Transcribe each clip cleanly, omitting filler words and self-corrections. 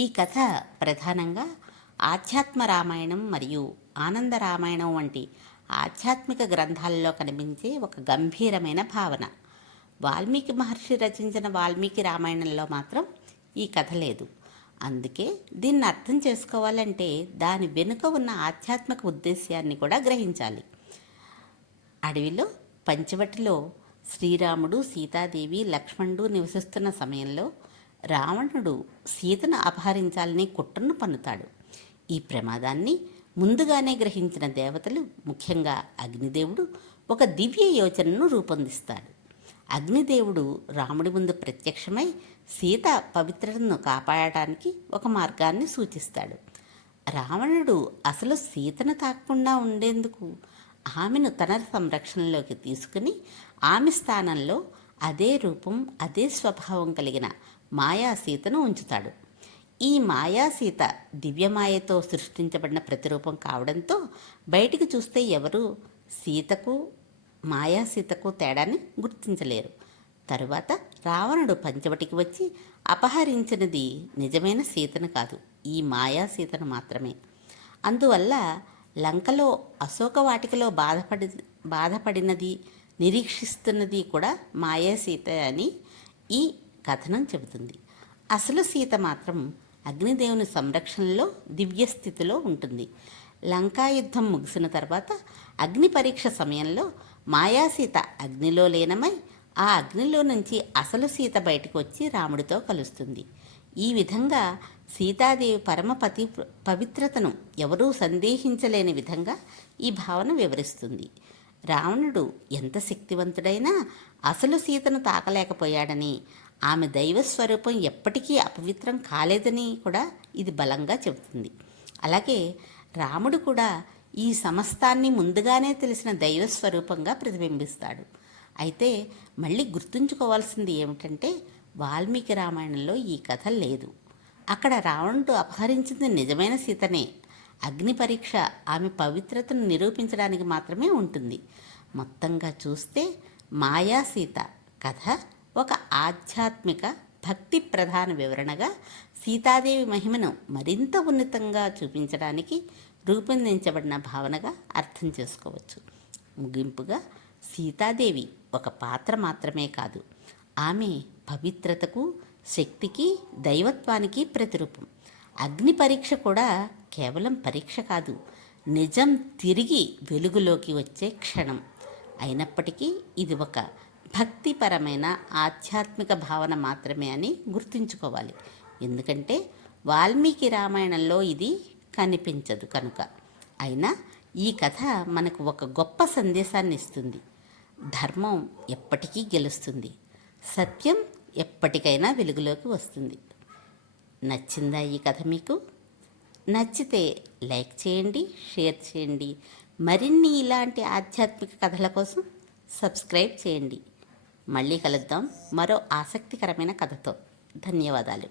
ఈ కథ ప్రధానంగా ఆధ్యాత్మ రామాయణం మరియు ఆనంద రామాయణం వంటి ఆధ్యాత్మిక గ్రంథాలలో కనిపించే ఒక గంభీరమైన భావన. వాల్మీకి మహర్షి రచించిన వాల్మీకి రామాయణంలో మాత్రం ఈ కథ లేదు. అందుకే దీన్ని అర్థం చేసుకోవాలంటే దాని వెనుక ఉన్న ఆధ్యాత్మిక ఉద్దేశ్యాన్ని కూడా గ్రహించాలి. అడవిలో పంచవటిలో శ్రీరాముడు, సీతాదేవి, లక్ష్మణుడు నివసిస్తున్న సమయంలో రావణుడు సీతను అపహరించాలని కుట్రను పన్నుతాడు. ఈ ప్రమాదాన్ని ముందుగానే గ్రహించిన దేవతలు, ముఖ్యంగా అగ్నిదేవుడు ఒక దివ్య యోచనను రూపొందిస్తాడు. అగ్నిదేవుడు రాముడి ముందు ప్రత్యక్షమై సీత పవిత్రతను కాపాడటానికి ఒక మార్గాన్ని సూచిస్తాడు. రావణుడు అసలు సీతను తాకకుండా ఉండేందుకు ఆమెను తన సంరక్షణలోకి తీసుకుని ఆమె స్థానంలో అదే రూపం, అదే స్వభావం కలిగిన మాయాసీతను ఉంచుతాడు. ఈ మాయాసీత దివ్యమాయతో సృష్టించబడిన ప్రతిరూపం కావడంతో బయటికి చూస్తే ఎవరు సీతకు మాయాసీతకు తేడాన్ని గుర్తించలేరు. తరువాత రావణుడు పంచవటికి వచ్చి అపహరించినది నిజమైన సీతను కాదు, ఈ మాయాసీతను మాత్రమే. అందువల్ల లంకలో అశోకవాటికలో బాధపడినది, నిరీక్షిస్తున్నది కూడా మాయాసీత అని ఈ కథనం చెబుతుంది. అసలు సీత మాత్రం అగ్నిదేవుని సంరక్షణలో దివ్యస్థితిలో ఉంటుంది. లంకాయుద్ధం ముగిసిన తర్వాత అగ్ని పరీక్ష సమయంలో మాయాసీత అగ్నిలో లీనమై ఆ అగ్నిలో నుంచి అసలు సీత బయటకు వచ్చి రాముడితో కలుస్తుంది. ఈ విధంగా సీతాదేవి పవిత్రతను ఎవరూ సందేహించలేని విధంగా ఈ భావన వివరిస్తుంది. రావణుడు ఎంత శక్తివంతుడైనా అసలు సీతను తాకలేకపోయాడని, ఆమె దైవస్వరూపం ఎప్పటికీ అపవిత్రం కాలేదని కూడా ఇది బలంగా చెబుతుంది. అలాగే రాముడు కూడా ఈ సమస్తాన్ని ముందుగానే తెలిసిన దైవస్వరూపంగా ప్రతిబింబిస్తాడు. అయితే మళ్ళీ గుర్తుంచుకోవాల్సింది ఏమిటంటే వాల్మీకి రామాయణంలో ఈ కథ లేదు. అక్కడ రావణుడు అపహరించింది నిజమైన సీతనే. అగ్ని పరీక్ష ఆమె పవిత్రతను నిరూపించడానికి మాత్రమే ఉంటుంది. మొత్తంగా చూస్తే మాయాసీత కథ ఒక ఆధ్యాత్మిక భక్తి ప్రధాన వివరణగా సీతాదేవి మహిమను మరింత ఉన్నతంగా చూపించడానికి రూపొందించబడిన భావనగా అర్థం చేసుకోవచ్చు. ముగింపుగా సీతాదేవి ఒక పాత్ర మాత్రమే కాదు, ఆమె పవిత్రతకు, శక్తికి, దైవత్వానికి ప్రతిరూపం. అగ్ని పరీక్ష కూడా కేవలం పరీక్ష కాదు, నిజం తిరిగి వెలుగులోకి వచ్చే క్షణం. అయినప్పటికీ ఇది ఒక భక్తిపరమైన ఆధ్యాత్మిక భావన మాత్రమే అని గుర్తుంచుకోవాలి. ఎందుకంటే వాల్మీకి రామాయణంలో ఇది కనిపించదు కనుక. అయినా ఈ కథ మనకు ఒక గొప్ప సందేశాన్ని ఇస్తుంది. ధర్మం ఎప్పటికీ గెలుస్తుంది, సత్యం ఎప్పటికైనా వెలుగులోకి వస్తుంది. నచ్చిందా ఈ కథ మీకు? నచ్చితే లైక్ చేయండి, షేర్ చేయండి. మరిన్ని ఇలాంటి ఆధ్యాత్మిక కథల కోసం సబ్స్క్రైబ్ చేయండి. మళ్ళీ కలుద్దాం మరో ఆసక్తికరమైన కథతో. ధన్యవాదాలు.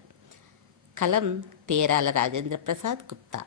కలం తేరాల రాజేంద్ర ప్రసాద్ గుప్తా.